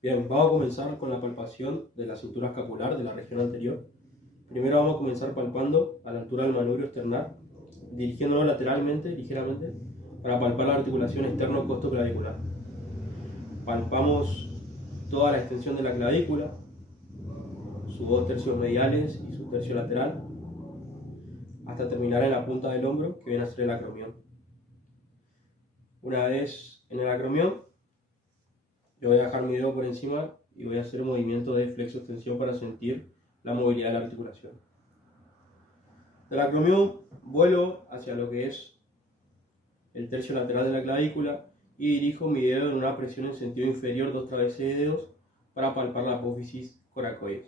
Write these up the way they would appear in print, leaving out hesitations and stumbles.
Bien, vamos a comenzar con la palpación de la cintura escapular de la región anterior. Primero vamos a comenzar palpando a la altura del manubrio externar, dirigiéndonos lateralmente, ligeramente, para palpar la articulación externo-costoclavicular. Palpamos toda la extensión de la clavícula, sus 2 tercios mediales y su tercio lateral, hasta terminar en la punta del hombro, que viene a ser el acromión. Una vez en el acromión, yo voy a dejar mi dedo por encima y voy a hacer un movimiento de flexo-extensión para sentir la movilidad de la articulación. Del acromión vuelo hacia lo que es el tercio lateral de la clavícula y dirijo mi dedo en una presión en sentido inferior 2 traveses de dedos para palpar la apófisis coracoides.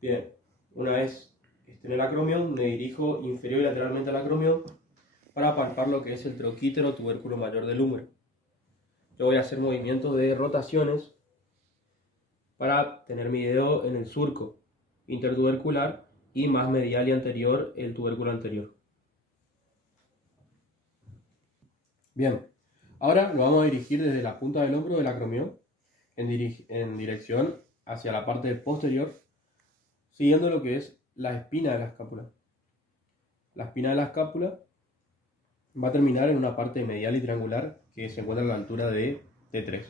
Bien, una vez que esté en el acromión, me dirijo inferior y lateralmente al acromión para palpar lo que es el troquítero tubérculo mayor del húmero. Yo voy a hacer movimientos de rotaciones para tener mi dedo en el surco intertubercular y más medial y anterior el tubérculo anterior. Bien, ahora nos vamos a dirigir desde la punta del hombro del acromión en dirección hacia la parte posterior, siguiendo lo que es la espina de la escápula. La espina de la escápula va a terminar en una parte medial y triangular que se encuentra a la altura de T3.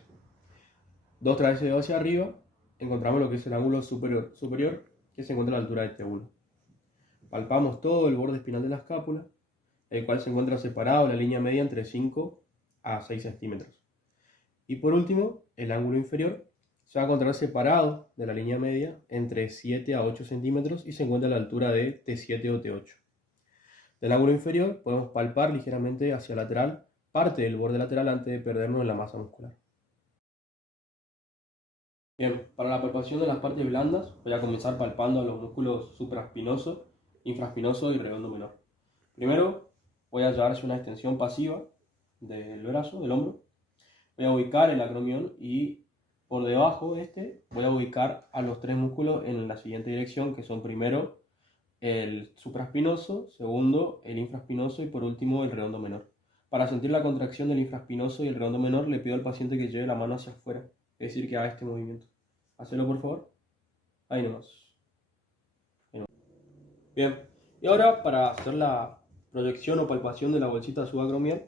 2 traveses de dedo hacia arriba, encontramos lo que es el ángulo superior que se encuentra a la altura de T1. Palpamos todo el borde espinal de la escápula, el cual se encuentra separado de la línea media entre 5 a 6 centímetros. Y por último, el ángulo inferior se va a encontrar separado de la línea media entre 7 a 8 centímetros y se encuentra a la altura de T7 o T8. Del ángulo inferior podemos palpar ligeramente hacia lateral parte del borde lateral antes de perdernos en la masa muscular. Bien, para la palpación de las partes blandas voy a comenzar palpando a los músculos supraespinoso, infraespinoso y redondo menor. Primero voy a llevar una extensión pasiva del brazo, del hombro. Voy a ubicar el acromión y por debajo de este voy a ubicar a los 3 músculos en la siguiente dirección, que son primero el supraespinoso, segundo el infraespinoso y por último el redondo menor. Para sentir la contracción del infraespinoso y el redondo menor le pido al paciente que lleve la mano hacia afuera, es decir, que haga este movimiento. Hacelo por favor. Ahí nomás. Ahí nomás. Bien, y ahora para hacer la proyección o palpación de la bolsita subacromial,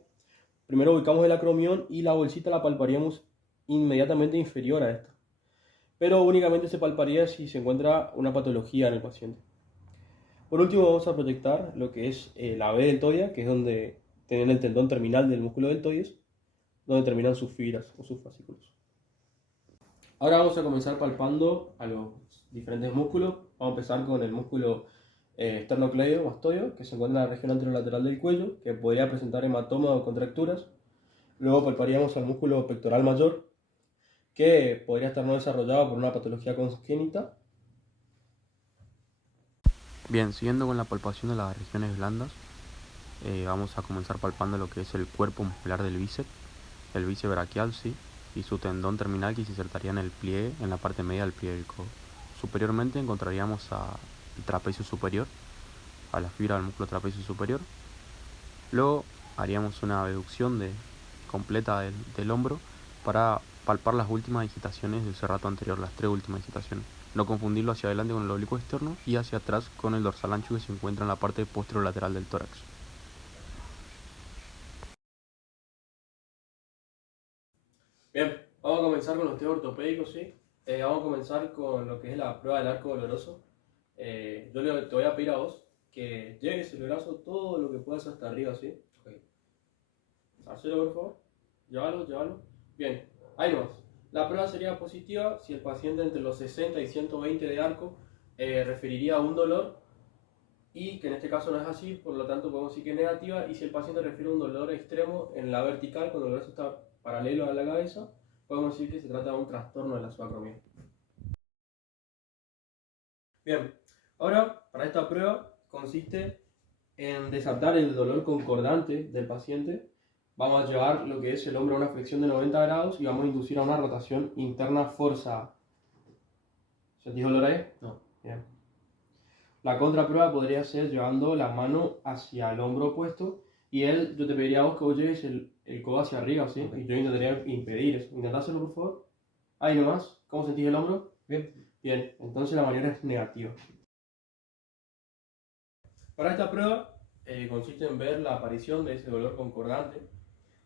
primero ubicamos el acromión y la bolsita la palparíamos inmediatamente inferior a esta. Pero únicamente se palparía si se encuentra una patología en el paciente. Por último vamos a proyectar lo que es la B deltoidea, que es donde tienen el tendón terminal del músculo deltoides, donde terminan sus fibras o sus fascículos. Ahora vamos a comenzar palpando a los diferentes músculos. Vamos a empezar con el músculo esternocleidomastoideo, que se encuentra en la región anterolateral del cuello, que podría presentar hematomas o contracturas. Luego palparíamos al músculo pectoral mayor, que podría estar no desarrollado por una patología congénita. Bien, siguiendo con la palpación de las regiones blandas, vamos a comenzar palpando lo que es el cuerpo muscular del bíceps, el bíceps braquial, sí, y su tendón terminal que se insertaría en el pliegue, en la parte media del pliegue del codo. Superiormente encontraríamos al trapecio superior, a la fibra del músculo trapecio superior. Luego haríamos una abducción completa del hombro para palpar las últimas digitaciones del serrato anterior, las 3 últimas digitaciones. No confundirlo hacia adelante con el oblicuo externo y hacia atrás con el dorsal ancho que se encuentra en la parte posterolateral del tórax. Bien, vamos a comenzar con los test ortopédicos, ¿sí? Vamos a comenzar con lo que es la prueba del arco doloroso. Te voy a pedir a vos que lleves el brazo todo lo que puedas hasta arriba, ¿sí? Okay. Hacelo por favor. Llévalo. Bien, ahí vas. La prueba sería positiva si el paciente entre los 60 y 120 de arco referiría a un dolor y que en este caso no es así, por lo tanto podemos decir que es negativa, y si el paciente refiere a un dolor extremo en la vertical, cuando el brazo está paralelo a la cabeza, podemos decir que se trata de un trastorno de la subacromía. Bien, ahora para esta prueba consiste en desatar el dolor concordante del paciente. Vamos a llevar lo que es el hombro a una flexión de 90 grados y vamos a inducir a una rotación interna forzada. ¿Sentís dolor ahí? No. Bien. La contraprueba podría ser llevando la mano hacia el hombro opuesto Y yo te pediría a vos que vos lleves el codo hacia arriba, ¿sí? Ok. Y yo intentaría impedir eso. Intentá hacerlo, por favor. Ahí nomás. ¿Cómo sentís el hombro? Bien. Bien, entonces la maniobra es negativa. Para esta prueba consiste en ver la aparición de ese dolor concordante.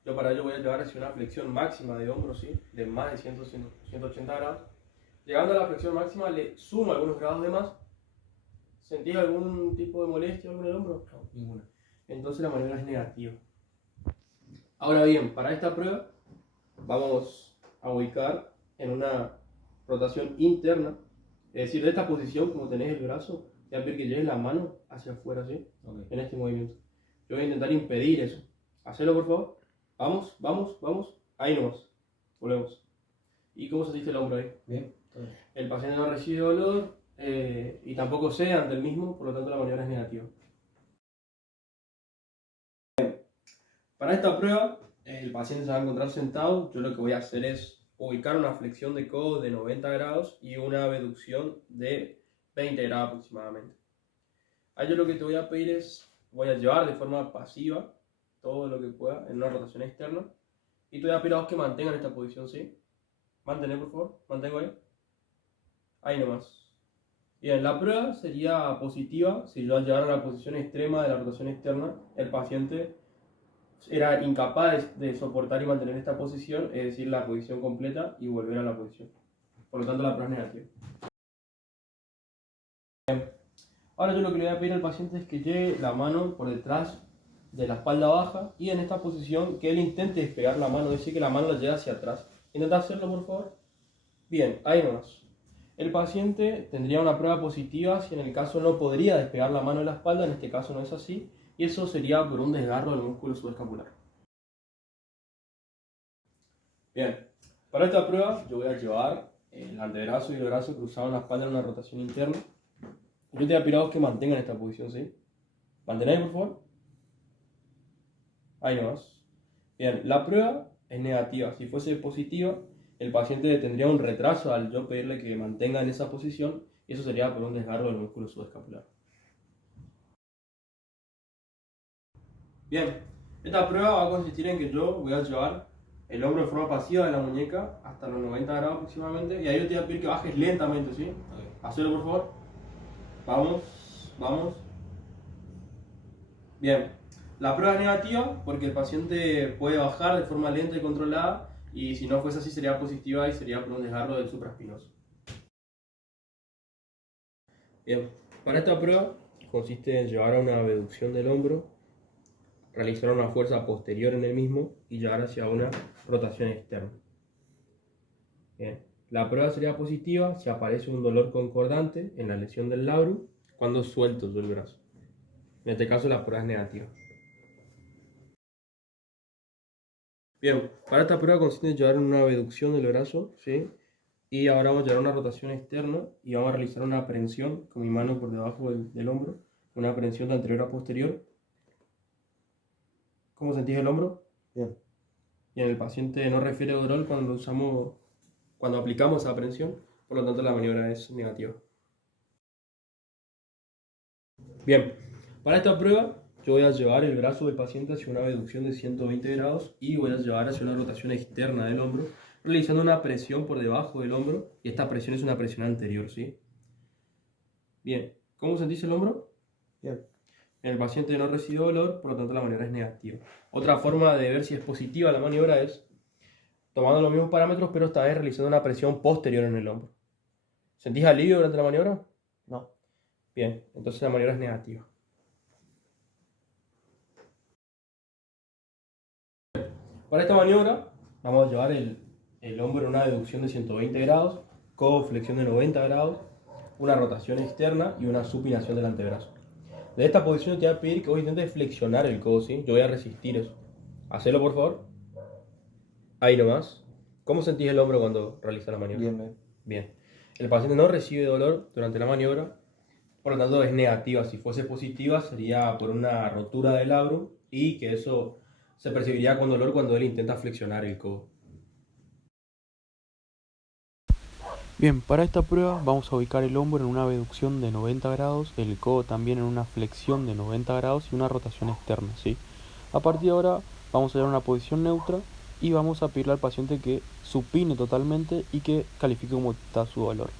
Yo para ello voy a llevar hacia una flexión máxima de hombro, ¿sí? De más de 180 grados. Llegando a la flexión máxima le sumo algunos grados de más. ¿Sentís algún tipo de molestia en el hombro? No, ninguna. Entonces la maniobra es negativa. Ahora bien, para esta prueba vamos a ubicar en una rotación interna. Es decir, de esta posición, como tenés el brazo, te va a pedir que lleves la mano hacia afuera, ¿sí? Ok. En este movimiento. Yo voy a intentar impedir eso. Hacelo, por favor. Vamos, vamos, vamos. Ahí nomás. Volvemos. ¿Y cómo sentiste el hombro ahí? Bien. Todo bien. El paciente no recibe dolor y tampoco cede ante el mismo, por lo tanto la maniobra es negativa. Para esta prueba, el paciente se va a encontrar sentado. Yo lo que voy a hacer es ubicar una flexión de codo de 90 grados y una abducción de 20 grados aproximadamente. Ahí yo lo que te voy a pedir es, voy a llevar de forma pasiva todo lo que pueda en una rotación externa y te voy a pedir a vos que mantengan esta posición, ¿sí? Mantener, por favor. Mantengo ahí. Ahí nomás. Bien, la prueba sería positiva si yo al llegar a la posición extrema de la rotación externa, el paciente era incapaz de soportar y mantener esta posición, es decir, la posición completa y volver a la posición. Por lo tanto, la prueba es negativa. Bien. Ahora yo lo que le voy a pedir al paciente es que lleve la mano por detrás de la espalda baja y en esta posición que él intente despegar la mano, es decir, que la mano la lleve hacia atrás. Intenta hacerlo, por favor. Bien, ahí nomás. El paciente tendría una prueba positiva si en el caso no podría despegar la mano de la espalda, en este caso no es así, y eso sería por un desgarro del músculo subescapular. Bien, para esta prueba yo voy a llevar el antebrazo y el brazo cruzado en la espalda en una rotación interna. Yo te voy a pedir a vos que mantengan esta posición, ¿sí? Mantenéis, por favor. Ahí nomás. Bien, la prueba es negativa. Si fuese positiva, el paciente tendría un retraso al yo pedirle que mantenga en esa posición y eso sería por un desgarro del músculo subescapular. Bien, esta prueba va a consistir en que yo voy a llevar el hombro de forma pasiva de la muñeca hasta los 90 grados aproximadamente y ahí yo te voy a pedir que bajes lentamente, ¿sí? Ok. Hacelo, por favor. Vamos, vamos. Bien, la prueba es negativa porque el paciente puede bajar de forma lenta y controlada y si no fuese así sería positiva y sería por un desgarro del supraespinoso. Bien, para esta prueba consiste en llevar a una abducción del hombro, realizar una fuerza posterior en el mismo y llevar hacia una rotación externa. Bien, la prueba sería positiva si aparece un dolor concordante en la lesión del labrum cuando suelto yo el brazo. En este caso la prueba es negativa. Bien, para esta prueba consiste en llevar una abducción del brazo, ¿sí? Y ahora vamos a llevar una rotación externa y vamos a realizar una aprensión con mi mano por debajo del hombro, una aprensión de anterior a posterior. ¿Cómo sentís el hombro? Bien. Y en el paciente no refiere dolor cuando aplicamos esa aprensión, por lo tanto la maniobra es negativa. Bien, para esta prueba yo voy a llevar el brazo del paciente hacia una abducción de 120 grados y voy a llevar hacia una rotación externa del hombro, realizando una presión por debajo del hombro y esta presión es una presión anterior, ¿sí? Bien, ¿cómo sentís el hombro? Bien. En el paciente no recibe dolor, por lo tanto la maniobra es negativa. Otra forma de ver si es positiva la maniobra es tomando los mismos parámetros, pero esta vez realizando una presión posterior en el hombro. ¿Sentís alivio durante la maniobra? No. Bien, entonces la maniobra es negativa. Para esta maniobra vamos a llevar el hombro en una deducción de 120 grados, codo flexión de 90 grados, una rotación externa y una supinación del antebrazo. De esta posición te voy a pedir que vos intentes flexionar el codo, ¿sí? Yo voy a resistir eso. Hacelo, por favor. Ahí nomás. ¿Cómo sentís el hombro cuando realizas la maniobra? Bien, bien. Bien. El paciente no recibe dolor durante la maniobra, por lo tanto es negativa. Si fuese positiva sería por una rotura del labrum y que eso se percibiría con dolor cuando él intenta flexionar el codo. Bien, para esta prueba vamos a ubicar el hombro en una abducción de 90 grados, el codo también en una flexión de 90 grados y una rotación externa, ¿sí? A partir de ahora vamos a llevar una posición neutra y vamos a pedirle al paciente que supine totalmente y que califique cómo está su dolor.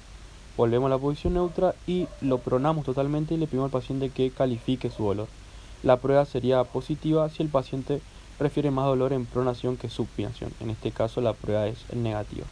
Volvemos a la posición neutra y lo pronamos totalmente y le pedimos al paciente que califique su dolor. La prueba sería positiva si el paciente refiere más dolor en pronación que supinación. En este caso la prueba es negativa.